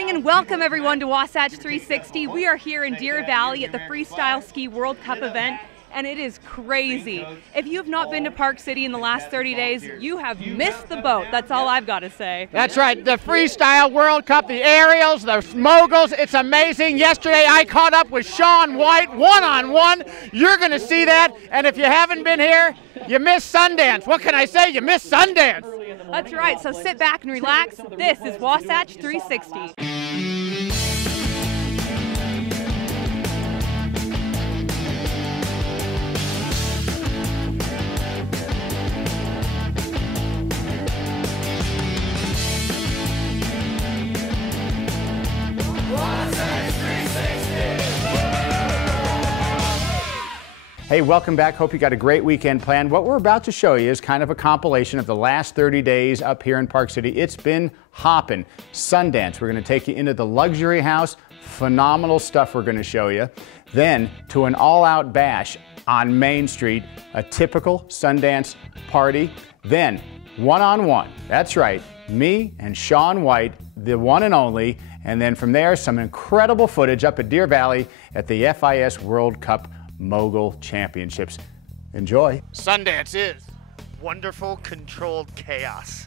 morning and welcome everyone to Wasatch 360. We are here in Deer Valley at the Freestyle Ski World Cup event, and it is crazy. If you have not been to Park City in the last 30 days, you have missed the boat. That's all I've got to say. That's right, the Freestyle World Cup, the aerials, the moguls, it's amazing. Yesterday I caught up with Shaun White one-on-one. You're going to see that, and if you haven't been here, you missed Sundance. What can I say? You missed Sundance. That's right, so sit back and relax. This is Wasatch 360. Hey, welcome back. Hope you got a great weekend planned. What we're about to show you is kind of a compilation of the last 30 days up here in Park City. It's been hopping. Sundance, we're going to take you into the luxury house. Phenomenal stuff we're going to show you. Then to an all-out bash on Main Street, a typical Sundance party. Then one-on-one, that's right, me and Shaun White, the one and only. And then from there, some incredible footage up at Deer Valley at the FIS World Cup Mogul Championships. Enjoy. Sundance is wonderful, controlled chaos.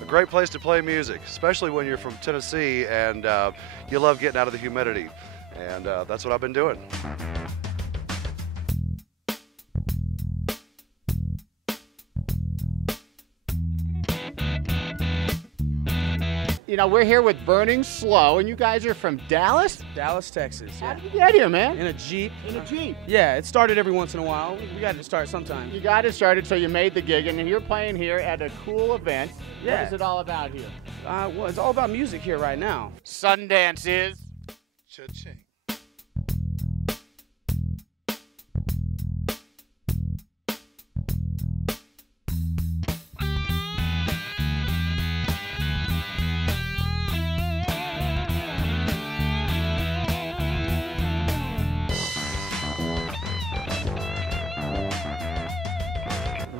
A great place to play music, especially when you're from Tennessee and you love getting out of the humidity. And that's what I've been doing. You know, we're here with Burning Slow, and you guys are from Dallas? Dallas, Texas. How Yeah. did you get here, man? In a Jeep. In a Jeep. Yeah, it started every once in a while. We got to start sometime. You got it started, so you made the gig, and you're playing here at a cool event. Yeah. What is it all about here? Well, it's all about music here right now. Sundance is Cha-ching.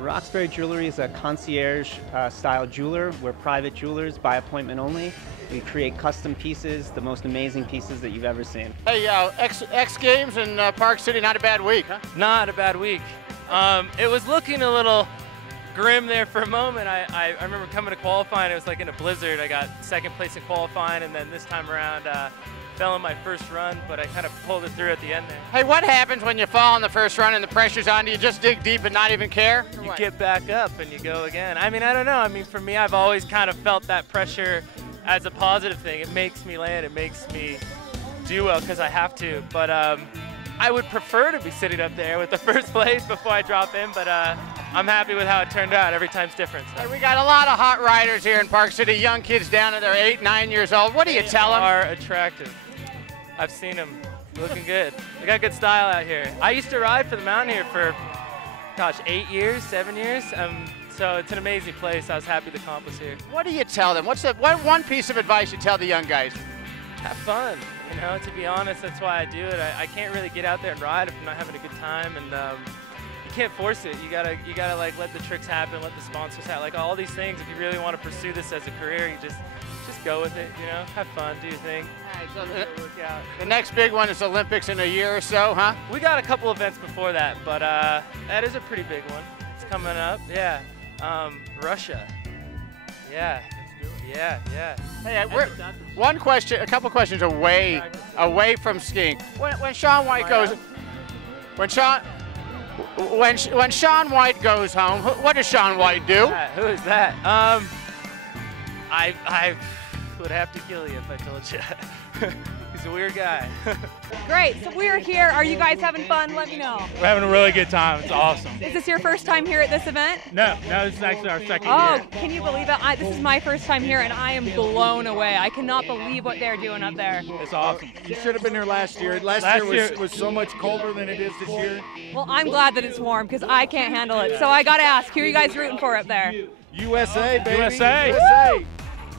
Roxbury Jewelry is a concierge style jeweler. We're private jewelers by appointment only. We create custom pieces, the most amazing pieces that you've ever seen. Hey, X Games in Park City, not a bad week, huh? Not a bad week. It was looking a little grim there for a moment. I remember coming to qualifying, it was like in a blizzard. I got second place in qualifying, and then this time around fell in my first run, but I kind of pulled it through at the end there. Hey, what happens when you fall in the first run and the pressure's on? Do you just dig deep and not even care? You get back up and you go again. I mean, I don't know. I mean, for me, I've always kind of felt that pressure as a positive thing. It makes me land. It makes me do well because I have to. But I would prefer to be sitting up there with the first place before I drop in, but I'm happy with how it turned out. Every time's different. So. Hey, we got a lot of hot riders here in Park City, young kids down to their 8, 9 years old. What do you tell them? They are attractive. I've seen them looking good. They got good style out here. I used to ride for the mountain here for, gosh, 8 years, 7 years. So it's an amazing place. I was happy to accomplish here. What do you tell them? What's what one piece of advice you tell the young guys? Have fun. You know, to be honest, that's why I do it. I can't really get out there and ride if I'm not having a good time, and you can't force it. You gotta like let the tricks happen, let the sponsors happen, like all these things. If you really want to pursue this as a career, you just go with it. You know, have fun, do your thing. All right, so the next big one is Olympics in a year or so, huh? We got a couple events before that, but that is a pretty big one. It's coming up. Yeah, Russia. Yeah. Yeah. Hey, one question, a couple questions away from skiing. When Shaun White goes, when Shaun White goes home, what does Shaun White do? Who is that? I would have to kill you if I told you. He's a weird guy. Great. So we're here. Are you guys having fun? Let me know. We're having a really good time. It's awesome. Is this your first time here at this event? No, this is actually our second Oh, year. can you believe it? This is my first time here, and I am blown away. I cannot believe what they're doing up there. It's awesome. You should have been here last year. Last year was so much colder than it is this year. Well, I'm glad that it's warm because I can't handle it. So I got to ask, who are you guys rooting for up there? USA, baby. USA. USA.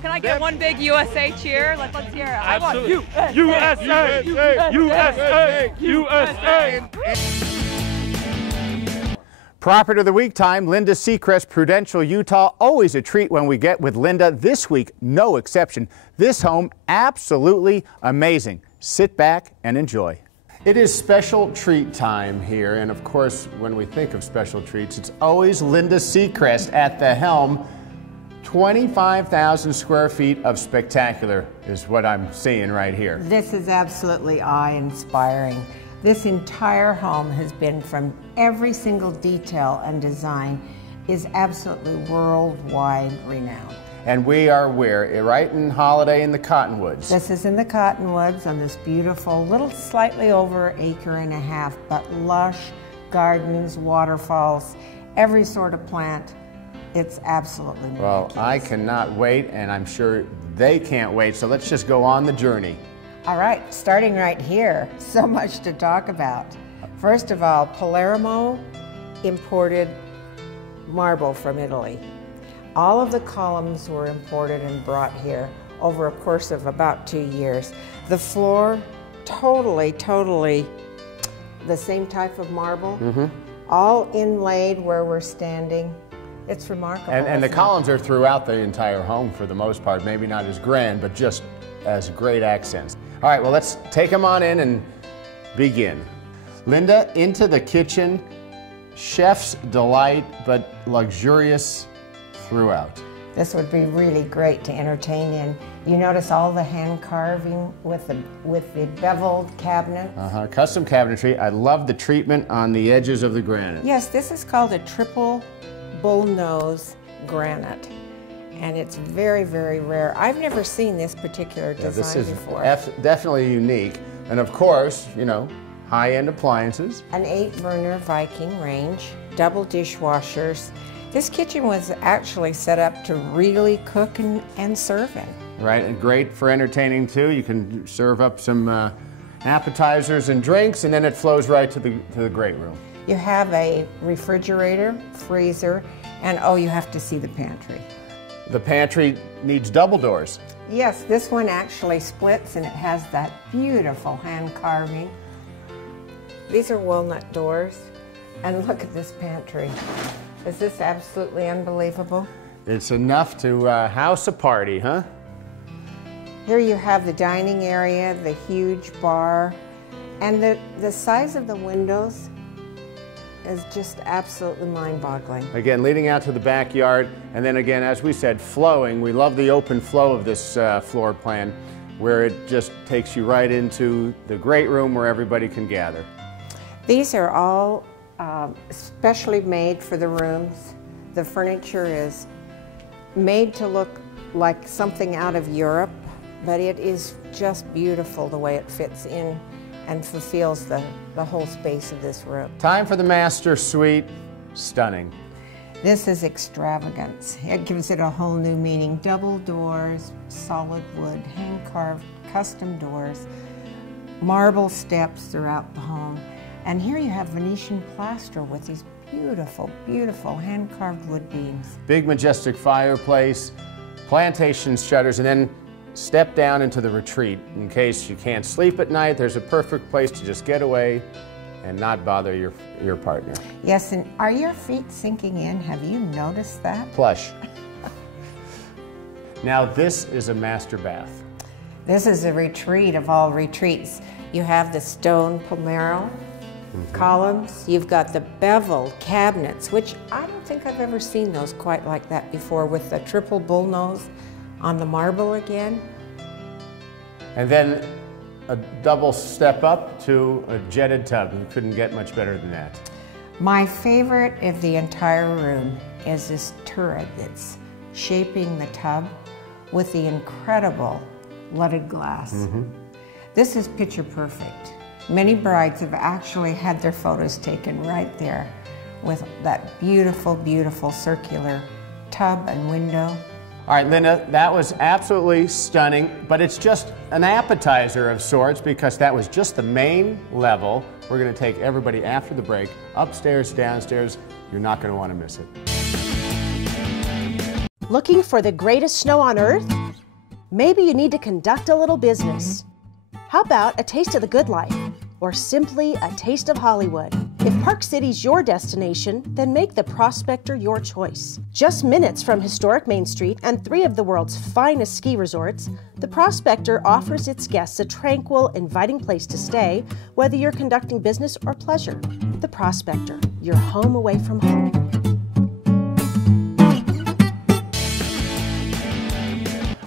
Can I get one big USA cheer? Let's hear it. Absolutely. I want USA. USA. USA. Property of the week time, Linda Seacrest, Prudential, Utah. Always a treat when we get with Linda. This week, no exception. This home, absolutely amazing. Sit back and enjoy. It is special treat time here, and of course, when we think of special treats, it's always Linda Seacrest at the helm. 25,000 square feet of spectacular is what I'm seeing right here. This is absolutely awe-inspiring. This entire home has been, from every single detail and design, is absolutely worldwide renowned. And we are where? Right in Holiday in the Cottonwoods. This is in the Cottonwoods on this beautiful, little slightly over an acre and a half, but lush gardens, waterfalls, every sort of plant. It's absolutely miraculous. Well, I cannot wait, and I'm sure they can't wait, so let's just go on the journey. All right, starting right here, so much to talk about. First of all, Palermo imported marble from Italy. All of the columns were imported and brought here over a course of about 2 years. The floor, totally the same type of marble, all inlaid where we're standing. It's remarkable. And the columns are throughout the entire home for the most part. Maybe not as grand, but just as great accents. All right, well, let's take them on in and begin. Linda, into the kitchen. Chef's delight, but luxurious throughout. This would be really great to entertain in. You notice all the hand carving with the beveled cabinet. Custom cabinetry. I love the treatment on the edges of the granite. Yes, this is called a triple bullnose granite, and it's very, very rare. I've never seen this particular design before. This is definitely unique, and of course, you know, high-end appliances. An 8-burner Viking range, double dishwashers. This kitchen was actually set up to really cook and serve in. Right, and great for entertaining too. You can serve up some appetizers and drinks, and then it flows right to the great room. You have a refrigerator, freezer, and oh, you have to see the pantry. The pantry needs double doors. Yes, this one actually splits, and it has that beautiful hand carving. These are walnut doors, and look at this pantry. Is this absolutely unbelievable? It's enough to house a party, huh? Here you have the dining area, the huge bar, and the size of the windows is just absolutely mind-boggling. Again, leading out to the backyard, and then again, as we said, flowing. We love the open flow of this floor plan, where it just takes you right into the great room where everybody can gather. These are all specially made for the rooms. The furniture is made to look like something out of Europe, but it is just beautiful the way it fits in and fulfills the whole space of this room. Time for the master suite. Stunning. This is extravagance. It gives it a whole new meaning. Double doors, solid wood, hand-carved, custom doors, marble steps throughout the home. And here you have Venetian plaster with these beautiful, beautiful hand-carved wood beams. Big majestic fireplace, plantation shutters, and then step down into the retreat. In case you can't sleep at night, there's a perfect place to just get away and not bother your partner. Yes, and are your feet sinking in? Have you noticed that? Plush. Now this is a master bath. This is a retreat of all retreats. You have the stone Palermo columns. You've got the beveled cabinets, which I don't think I've ever seen those quite like that before, with the triple bullnose on the marble again. And then a double step up to a jetted tub. You couldn't get much better than that. My favorite of the entire room is this turret that's shaping the tub with the incredible leaded glass. This is picture perfect. Many brides have actually had their photos taken right there with that beautiful, beautiful circular tub and window. All right, Linda, that was absolutely stunning, but it's just an appetizer of sorts because that was just the main level. We're going to take everybody after the break upstairs, downstairs. You're not going to want to miss it. Looking for the greatest snow on Earth? Maybe you need to conduct a little business. How about a taste of the good life? Or simply a taste of Hollywood? If Park City's your destination, then make the Prospector your choice. Just minutes from historic Main Street and 3 of the world's finest ski resorts, the Prospector offers its guests a tranquil, inviting place to stay, whether you're conducting business or pleasure. The Prospector, your home away from home.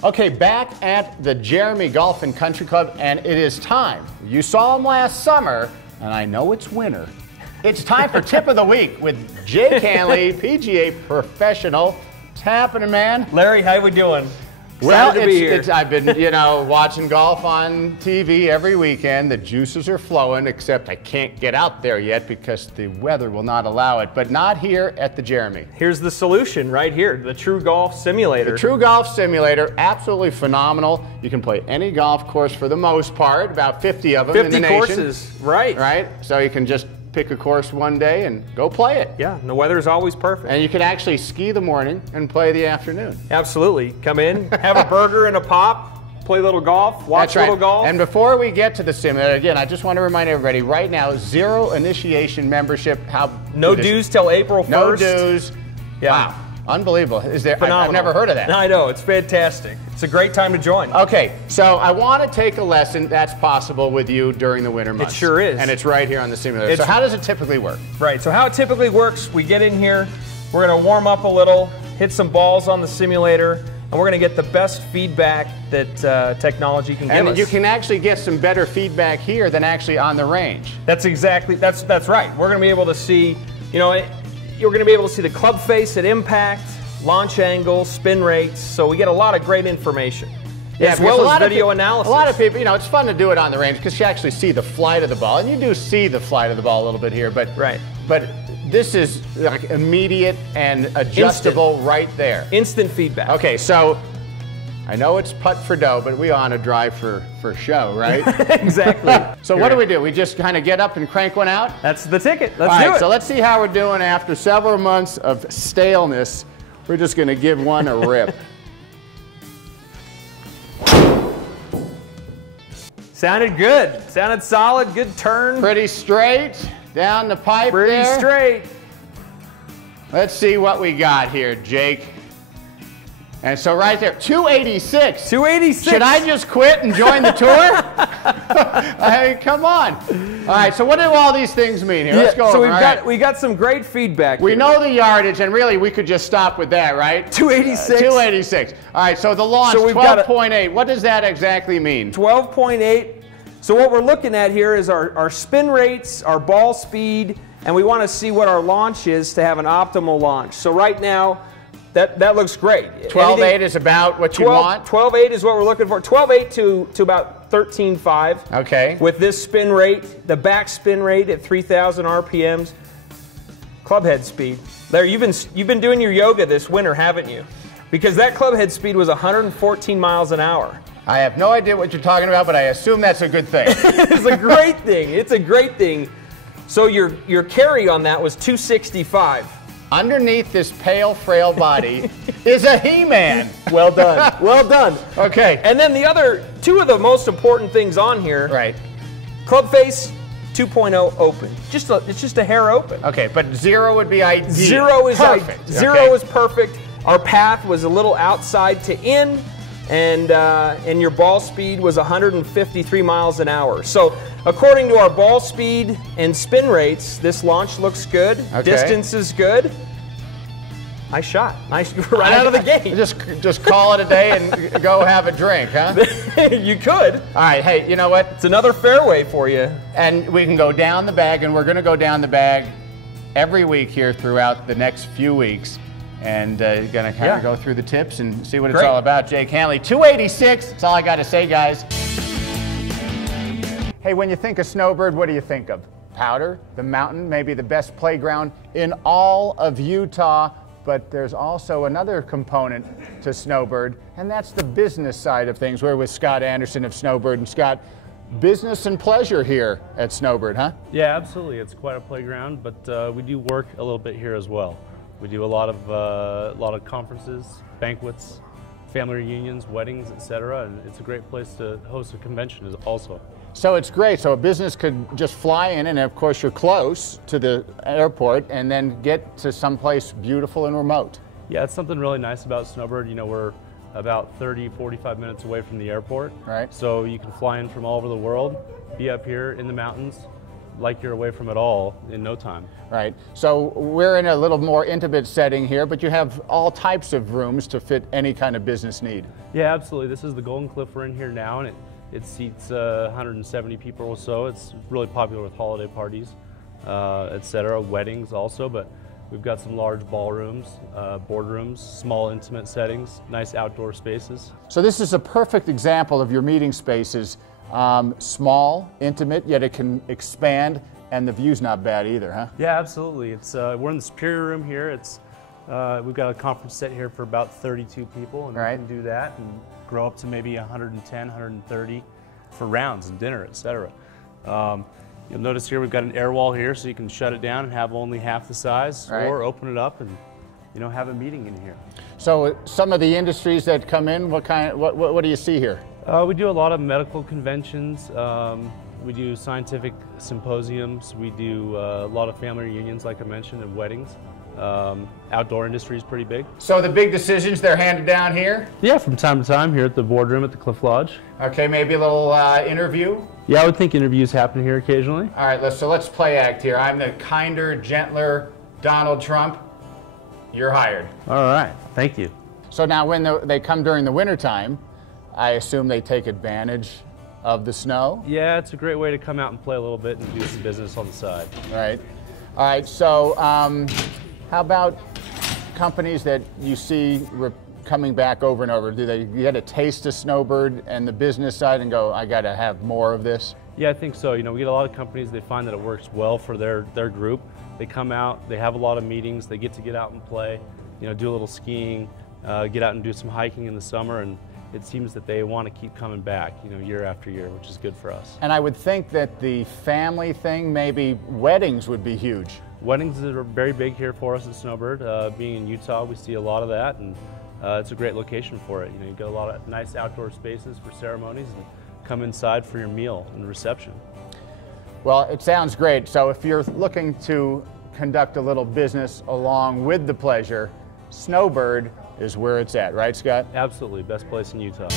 Okay, back at the Jeremy Golf and Country Club, and it is time. You saw him last summer, and I know it's winter. It's time for Tip of the Week with Jake Hanley, PGA professional. What's happening, man? Larry, how we doing? Well, Excited to be here. I've been, watching golf on TV every weekend. The juices are flowing, except I can't get out there yet because the weather will not allow it, but not here at the Jeremy. Here's the solution right here, the True Golf Simulator. The True Golf Simulator, absolutely phenomenal. You can play any golf course for the most part, about 50 of them in the nation. 50 courses, right. Right, so you can just pick a course one day and go play it. Yeah, and the weather is always perfect. And you can actually ski the morning and play the afternoon. Absolutely. Come in, have a burger and a pop, play a little golf, watch That's right. a little golf. And before we get to the simulator, again, I just want to remind everybody, right now, 0 initiation membership. No dues till April 1st. No dues. Yeah. Wow. Unbelievable. Is there? Phenomenal. I've never heard of that. I know, it's fantastic. It's a great time to join. Okay, so I want to take a lesson that's possible with you during the winter months. It sure is. And it's right here on the simulator. So how does it typically work? Right, so how it typically works, we get in here, we're going to warm up a little, hit some balls on the simulator, and we're going to get the best feedback that technology can give us. And you can actually get some better feedback here than actually on the range. That's right. We're going to be able to see, you're going to be able to see the club face at impact, launch angle, spin rates, so we get a lot of great information. Yeah, as well as video analysis. A lot of people, it's fun to do it on the range because you actually see the flight of the ball, and you do see the flight of the ball a little bit here, but this is like immediate and adjustable right there. Instant feedback. Okay, so I know it's putt for dough, but we on a drive for show, right? Exactly. So what do? We just kind of get up and crank one out? That's the ticket. Let's All do right, it. so let's see how we're doing after several months of staleness. We're just going to give one a rip. Sounded good. Sounded solid. Good turn. Pretty straight down the pipe. Pretty straight. Let's see what we got here, Jake. And so right there, 286. 286. Should I just quit and join the tour? I mean, come on. All right, so what do all these things mean here? Let's go so over. we got some great feedback. We know the yardage, and really we could just stop with that, right? 286. 286. All right, so the launch, 12.8. What does that exactly mean? 12.8. So what we're looking at here is our spin rates, our ball speed, and we want to see what our launch is to have an optimal launch. So right now, that looks great. 12.8 is about what you want? 12.8 is what we're looking for. 12.8 to about 13.5. Okay. With this spin rate, the back spin rate at 3,000 RPMs. Club head speed. Larry, you've been doing your yoga this winter, haven't you? Because that club head speed was 114 miles an hour. I have no idea what you're talking about, but I assume that's a good thing. It's a great thing. It's a great thing. So your carry on that was 265. Underneath this pale, frail body is a He-Man. Well done. Well done. Okay. And then the other two of the most important things on here. Right. Club face 2.0 open. It's just a hair open. Okay, but 0 would be ideal. 0 is perfect. Zero is perfect. Our path was a little outside to in, and your ball speed was 153 miles an hour. So according to our ball speed and spin rates, this launch looks good. Okay. Distance is good. Nice shot. Nice right out of the gate. Just call it a day and go have a drink, huh? You could. All right, hey, you know what? It's another fairway for you. And we can go down the bag, and we're going to go down the bag every week here throughout the next few weeks. And going to kind of go through the tips and see what it's all about. Jake Hanley, 286. That's all I got to say, guys. Hey, when you think of Snowbird, what do you think of? Powder, the mountain, maybe the best playground in all of Utah. But there's also another component to Snowbird, and that's the business side of things. We're with Scott Anderson of Snowbird. And Scott, business and pleasure here at Snowbird, huh? Yeah, absolutely. It's quite a playground, but we do work a little bit here as well. We do a lot of conferences, banquets, family reunions, weddings, etc. And it's a great place to host a convention also. So it's great. So a business could just fly in, and of course you're close to the airport, and then get to someplace beautiful and remote. Yeah, it's something really nice about Snowbird. You know, we're about 30, 45 minutes away from the airport. Right. So you can fly in from all over the world, be up here in the mountains, like you're away from it all in no time. Right. So we're in a little more intimate setting here, but you have all types of rooms to fit any kind of business need. Yeah, absolutely. This is the Golden Cliff we're in here now, and it seats 170 people or so. It's really popular with holiday parties, etc., weddings also, but we've got some large ballrooms, boardrooms, small intimate settings, nice outdoor spaces. So this is a perfect example of your meeting spaces. Small, intimate, yet it can expand, and the view's not bad either, huh? Yeah, absolutely. It's we're in the Superior Room here. It's we've got a conference set here for about 32 people, and right. We can do that and grow up to maybe 110, 130 for rounds and dinner, etc. You'll notice here we've got an air wall here, so you can shut it down and have only half the size, right. Or open it up and have a meeting in here. So some of the industries that come in, what do you see here? We do a lot of medical conventions. We do scientific symposiums. We do a lot of family reunions, like I mentioned, and weddings. Outdoor industry is pretty big. So the big decisions, they're handed down here? Yeah, from time to time here at the boardroom at the Cliff Lodge. Okay, maybe a little interview? Yeah, I would think interviews happen here occasionally. All right, let's play act here. I'm the kinder, gentler Donald Trump. You're hired. All right, thank you. So now when they come during the wintertime, I assume they take advantage of the snow? Yeah, it's a great way to come out and play a little bit and do some business on the side. Right. All right, so how about companies that you see coming back over and over? Do they get a taste of Snowbird and the business side and go, I got to have more of this? Yeah, I think so. We get a lot of companies, they find that it works well for their group. They come out, they have a lot of meetings, they get out and play, do a little skiing, get out and do some hiking in the summer, and it seems that they want to keep coming back, year after year, which is good for us. And I would think that the family thing, maybe weddings would be huge. Weddings are very big here for us at Snowbird. Being in Utah, we see a lot of that, and it's a great location for it. You've got a lot of nice outdoor spaces for ceremonies, and come inside for your meal and reception. Well, it sounds great. So if you're looking to conduct a little business along with the pleasure, Snowbird is where it's at, right, Scott? Absolutely, best place in Utah.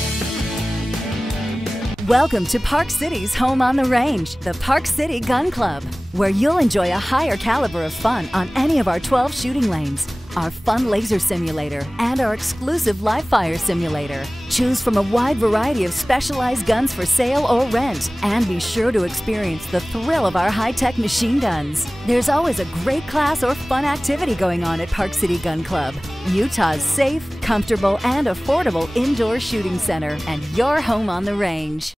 Welcome to Park City's home on the range, the Park City Gun Club, where you'll enjoy a higher caliber of fun on any of our 12 shooting lanes, our fun laser simulator, and our exclusive live fire simulator. Choose from a wide variety of specialized guns for sale or rent, and be sure to experience the thrill of our high-tech machine guns. There's always a great class or fun activity going on at Park City Gun Club, Utah's safe, comfortable, and affordable indoor shooting center, and your home on the range.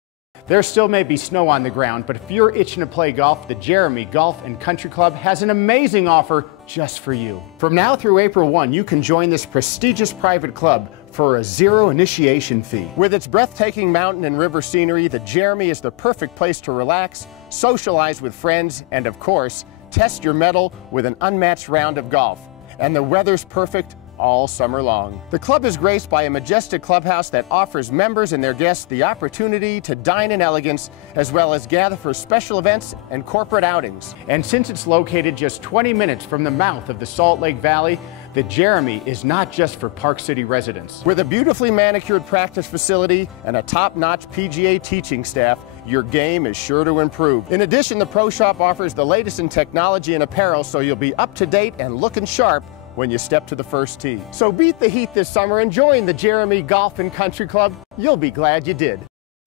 There still may be snow on the ground, but if you're itching to play golf, the Jeremy Golf and Country Club has an amazing offer just for you. From now through April 1, you can join this prestigious private club for a zero initiation fee. With its breathtaking mountain and river scenery, the Jeremy is the perfect place to relax, socialize with friends, and of course, test your mettle with an unmatched round of golf. And the weather's perfect all summer long. The club is graced by a majestic clubhouse that offers members and their guests the opportunity to dine in elegance, as well as gather for special events and corporate outings. And since it's located just 20 minutes from the mouth of the Salt Lake Valley, the Jeremy is not just for Park City residents. With a beautifully manicured practice facility and a top-notch PGA teaching staff, your game is sure to improve. In addition, the Pro Shop offers the latest in technology and apparel, so you'll be up to date and looking sharp when you step to the first tee. So beat the heat this summer and join the Jeremy Golf and Country Club. You'll be glad you did.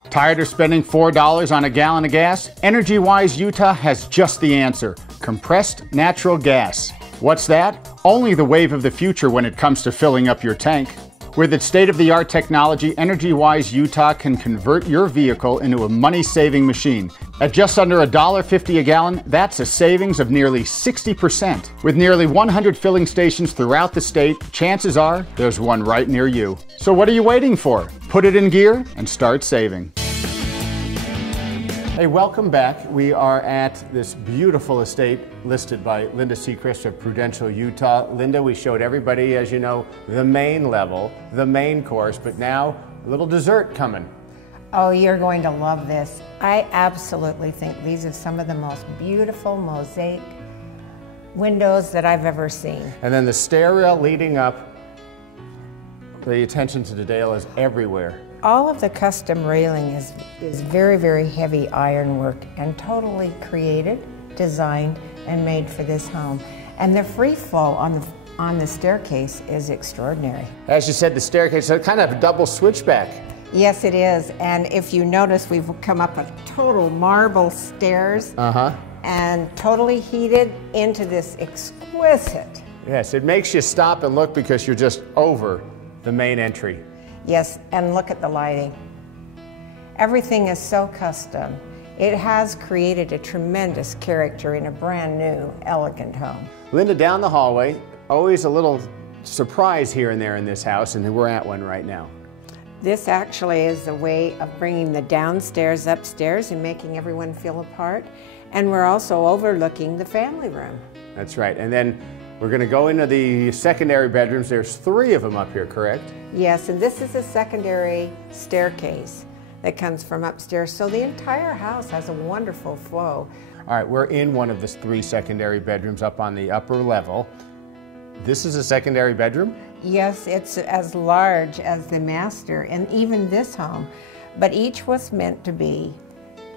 Tired of spending $4 on a gallon of gas? EnergyWise Utah has just the answer: compressed natural gas. What's that? Only the wave of the future when it comes to filling up your tank. With its state-of-the-art technology, Energy-Wise Utah can convert your vehicle into a money-saving machine. At just under $1.50 a gallon, that's a savings of nearly 60%. With nearly 100 filling stations throughout the state, chances are there's one right near you. So what are you waiting for? Put it in gear and start saving. Hey, welcome back. We are at this beautiful estate listed by Linda Seacrest of Prudential, Utah. Linda, we showed everybody, as you know, the main level, the main course, but now a little dessert coming. Oh, you're going to love this. I absolutely think these are some of the most beautiful mosaic windows that I've ever seen. And then the stair rail leading up, the attention to detail is everywhere. All of the custom railing is very, very heavy ironwork and totally created, designed, and made for this home. And the free flow on the staircase is extraordinary. As you said, the staircase is kind of a double switchback. Yes, it is. And if you notice, we've come up a total marble stairs and totally heated into this exquisite. Yes, it makes you stop and look because you're just over the main entry. Yes, and look at the lighting. Everything is so custom. It has created a tremendous character in a brand new, elegant home. Linda, down the hallway, always a little surprise here and there in this house, and we're at one right now. This actually is a way of bringing the downstairs upstairs and making everyone feel a part. And we're also overlooking the family room. That's right. And then we're going to go into the secondary bedrooms. There's 3 of them up here, correct? Yes, and this is a secondary staircase that comes from upstairs. So the entire house has a wonderful flow. All right, we're in one of the 3 secondary bedrooms up on the upper level. This is a secondary bedroom? Yes, it's as large as the master and even this home, but each was meant to be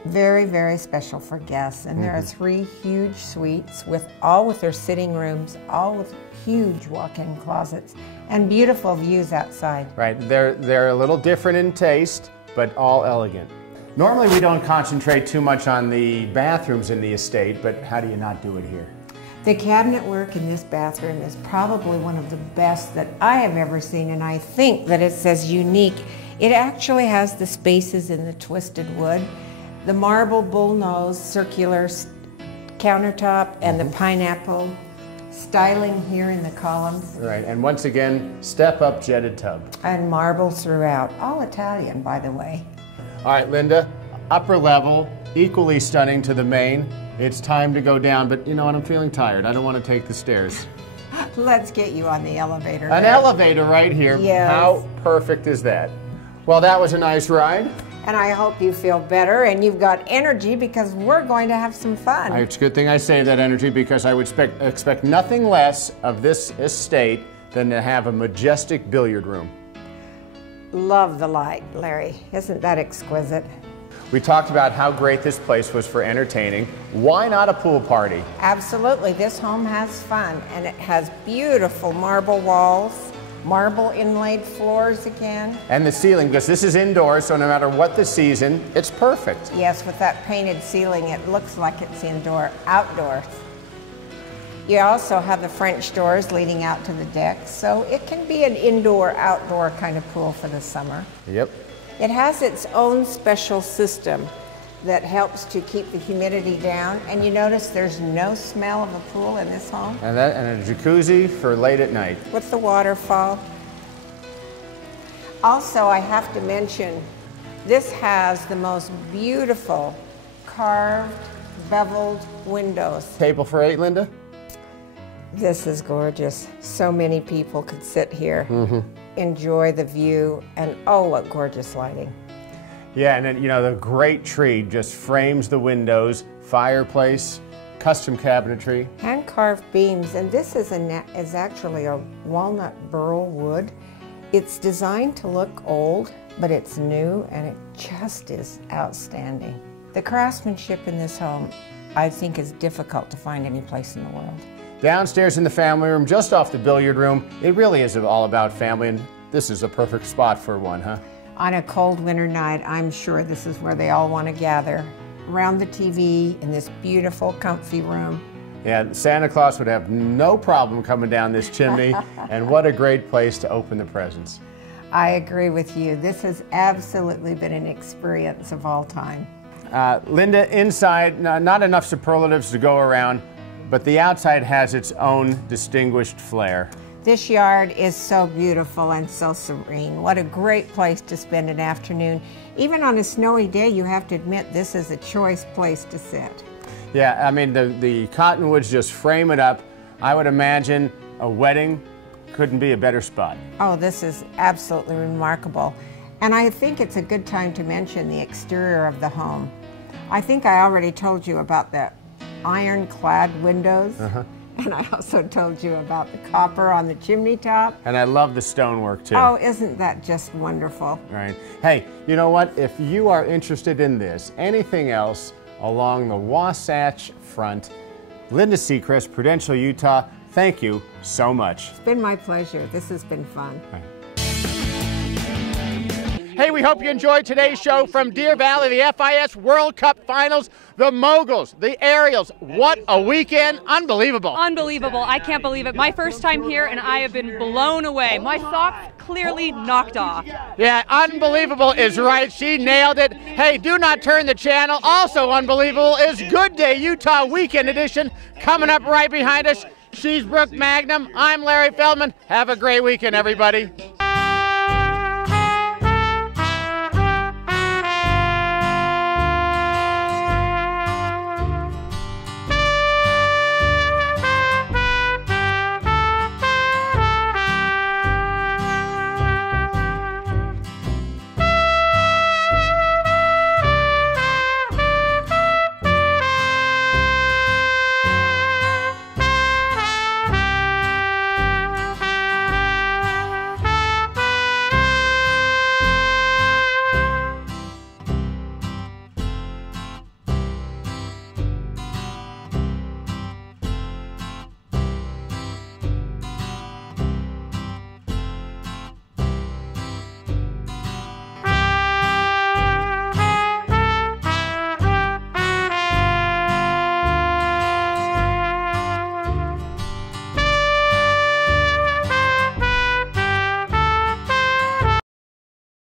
very, very special for guests. And there are 3 huge suites all with their sitting rooms, all with huge walk-in closets and beautiful views outside. Right, they're a little different in taste, but all elegant. Normally we don't concentrate too much on the bathrooms in the estate, but how do you not do it here? The cabinet work in this bathroom is probably one of the best that I have ever seen, and I think that it's as unique. It actually has the spaces in the twisted wood, the marble bullnose circular countertop, and the pineapple styling here in the columns. Right, and once again, step-up jetted tub. And marble throughout, all Italian, by the way. All right, Linda, upper level, equally stunning to the main. It's time to go down, but you know what, I'm feeling tired. I don't want to take the stairs. Let's get you on the elevator. An elevator right here. Yes. How perfect is that? Well, that was a nice ride. And I hope you feel better and you've got energy because we're going to have some fun. It's a good thing I saved that energy because I would expect nothing less of this estate than to have a majestic billiard room. Love the light, Larry. Isn't that exquisite? We talked about how great this place was for entertaining. Why not a pool party? Absolutely. This home has fun, and it has beautiful marble walls, marble inlaid floors again. And the ceiling, because this is indoors, so no matter what the season, it's perfect. Yes, with that painted ceiling, it looks like it's outdoors. You also have the French doors leading out to the deck, so it can be an indoor-outdoor kind of pool for the summer. Yep. It has its own special system that helps to keep the humidity down, and you notice there's no smell of a pool in this home. And a jacuzzi for late at night. With the waterfall. Also, I have to mention, this has the most beautiful carved, beveled windows. Table for 8, Linda? This is gorgeous. So many people could sit here, enjoy the view, and oh, what gorgeous lighting. Yeah, and then, you know, the great tree just frames the windows, fireplace, custom cabinetry. Hand-carved beams, and this is actually a walnut burl wood. It's designed to look old, but it's new, and it just is outstanding. The craftsmanship in this home, I think, is difficult to find any place in the world. Downstairs in the family room, just off the billiard room, it really is all about family, and this is a perfect spot for one, huh? On a cold winter night, I'm sure this is where they all want to gather, around the TV in this beautiful, comfy room. Yeah, Santa Claus would have no problem coming down this chimney, and what a great place to open the presents. I agree with you. This has absolutely been an experience of all time. Linda, inside, not enough superlatives to go around, but the outside has its own distinguished flair. This yard is so beautiful and so serene. What a great place to spend an afternoon. Even on a snowy day, you have to admit this is a choice place to sit. Yeah, I mean, the cottonwoods just frame it up. I would imagine a wedding couldn't be a better spot. Oh, this is absolutely remarkable. And I think it's a good time to mention the exterior of the home. I think I already told you about the ironclad windows. And I also told you about the copper on the chimney top. And I love the stonework too. Oh, isn't that just wonderful? Right. Hey, you know what? If you are interested in this, anything else along the Wasatch Front, Linda Seacrest, Prudential, Utah, thank you so much. It's been my pleasure. This has been fun. Hey, we hope you enjoyed today's show from Deer Valley, the FIS World Cup Finals, the moguls, the aerials. What a weekend. Unbelievable. Unbelievable. I can't believe it. My first time here, and I have been blown away. My socks clearly knocked off. Yeah, unbelievable is right. She nailed it. Hey, do not turn the channel. Also unbelievable is Good Day Utah Weekend Edition coming up right behind us. She's Brooke Magnum. I'm Larry Feldman. Have a great weekend, everybody.